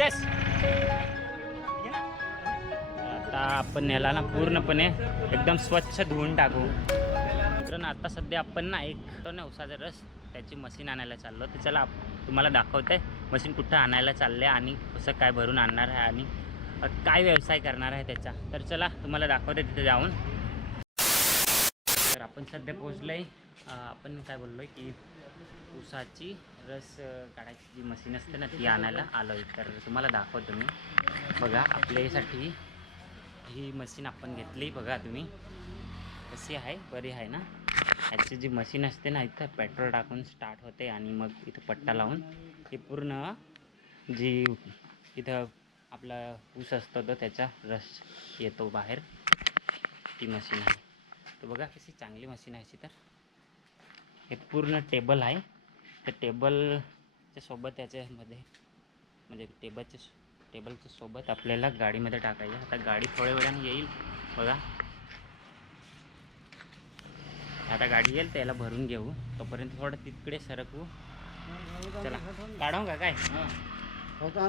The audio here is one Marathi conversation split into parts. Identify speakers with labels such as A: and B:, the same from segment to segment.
A: तेच आता आपण याला ना पूर्णपणे एकदम स्वच्छ धुवून टाकू. कारण आता सध्या आपण ना एक ना उसाचा रस त्याची मशीन आणायला चाललो तर चला तुम्हाला दाखवते मशीन कुठं आणायला चालले आणि कसं काय भरून आणणार आहे आणि काय व्यवसाय करणार आहे त्याचा. तर चला तुम्हाला दाखवते तिथे जाऊन. तर आपण सध्या पोचलो आहे आपण काय बोललो आहे की ऊसाची रस काढायची जी मशीन असते ना ती आणायला आलो तर तुम्हाला दाखवतो मी. बघा आपल्यासाठी ही मशीन आपण घेतली बघा तुम्ही. कशी आहे? बरी आहे ना? ह्याची जी मशीन असते ना इथं पेट्रोल टाकून स्टार्ट होते आणि मग इथं पट्टा लावून ही पूर्ण जी इथं आपला ऊस असतो तो त्याचा रस येतो बाहेर. ती मशीन आहे. तर बघा कशी चांगली मशीन आहे अशी तर. हे पूर्ण टेबल आहे. त्या टेबलच्या सोबत त्याच्यामध्ये म्हणजे टेबलच्या टेबलच्या सोबत आपल्याला गाडीमध्ये टाकायचं. आता गाडी थोड्या वेळाने येईल बघा. आता गाडी येईल त्याला भरून घेऊ. तोपर्यंत थोडं तिकडे सरकू. चला. काढू का काय?
B: होता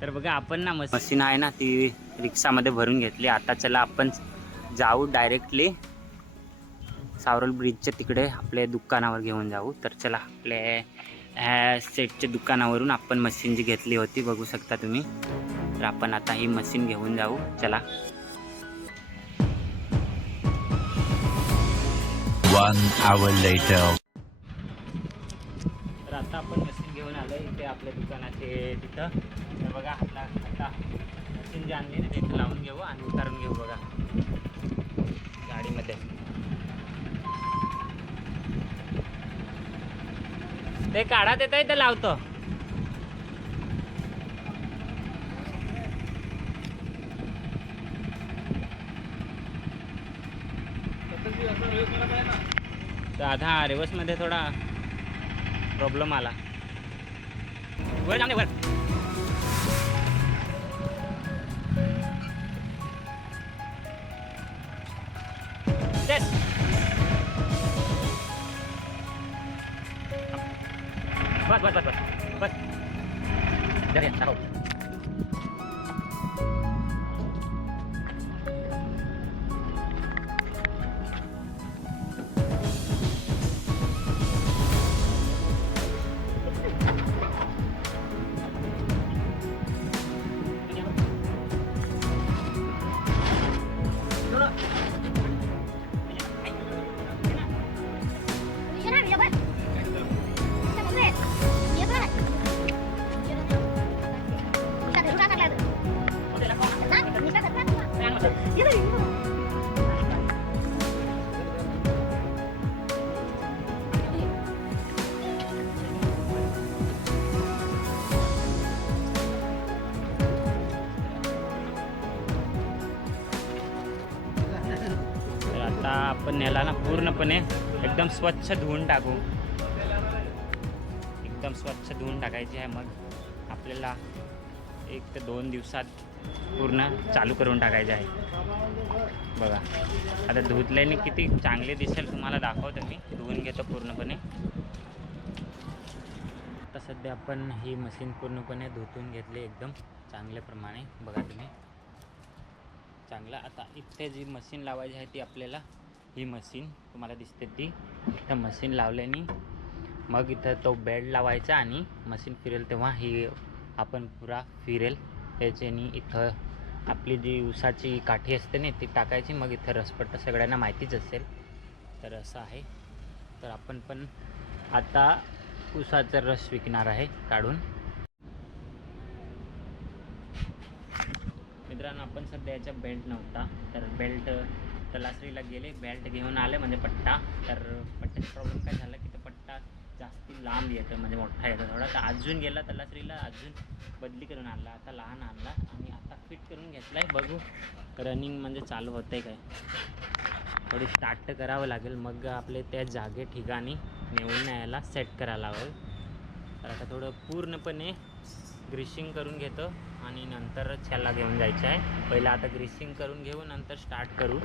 A: तर बघा आपण ना मशीन आहे ना ती रिक्षामध्ये भरून घेतली. आता चला आपण जाऊ डायरेक्टली सावरल ब्रिजच्या तिकडे आपल्या दुकानावर घेऊन जाऊ. तर चला आपल्या ह्या सेटच्या दुकानावरून आपण मशीन जी घेतली होती बघू शकता तुम्ही. तर आपण आता ही मशीन घेऊन जाऊ. चला.
C: One hour later.
A: तर आता आपण मशीन घेऊन आलो इथे आपल्या दुकानाचे तिथं. तर बघा आपला आता मशीन जे आणली ना तिथं लावून घेऊ आणि उतारून घेऊ बघा. गाडीमध्ये. ते काढा देत आहे ते लावतो. तर आधा रिवर्समध्ये थोडा प्रॉब्लेम आला. वर जाऊ वर. तेच. बस बस बस बस बस. जरा आता आपण याला ना पूर्णपणे एकदम स्वच्छ धुवून टाकू. एकदम स्वच्छ धुवून टाकायची आहे मग. आपल्याला एक ते दोन दिवसात पूर्ण चालू करून टाकायचं आहे. बघा. आता धुतल्याने किती चांगले दिसेल तुम्हाला दाखवतो मी. धुवून घेतो पूर्णपणे. आता सध्या आपण ही मशीन पूर्णपणे धुतून घेतली एकदम चांगल्याप्रमाणे बघा तुम्ही. चांगला. आता इथे जी मशीन लावायची आहे ती आपल्याला ही मशीन तुम्हाला दिसते ती. इथं मशीन लावल्याने मग इथं तो बेड लावायचा आणि मशीन फिरेल तेव्हा ही आपण पुरा फिरेल. त्याच्यानी इथं आपली जी उसाची काठी असते ना ती टाकायची. मग इथं रसपट्टा सगळ्यांना माहितीच असेल. तर असं आहे. तर आपण पण आता उसाचा रस विकणार आहे काढून. मित्रांनो आपण सध्या याच्या बेल्ट नव्हता. तर बेल्ट तलासरीला गेले. बेल्ट घेऊन आले म्हणजे पट्टा. तर पट्ट्याचा प्रॉब्लेम काय झाला की जास्त लांब येतं म्हणजे मोठा येतं थोडा. तर अजून गेला तलासरीला अजून बदली करून आणला. आता लहान आणला आणि आता फिट करून घेतला आहे. बघू रनिंग म्हणजे चालू होतं आहे काय. थोडी स्टार्ट करावं लागेल. मग आपले त्या जागे ठिकाणी नेऊन यायला सेट करायला हवं. तर आता थोडं पूर्णपणे ग्रीसिंग करून घेतो आणि नंतरच ह्याला घेऊन जायचं आहे. पहिलं आता ग्रीसिंग करून घेऊ नंतर स्टार्ट करू.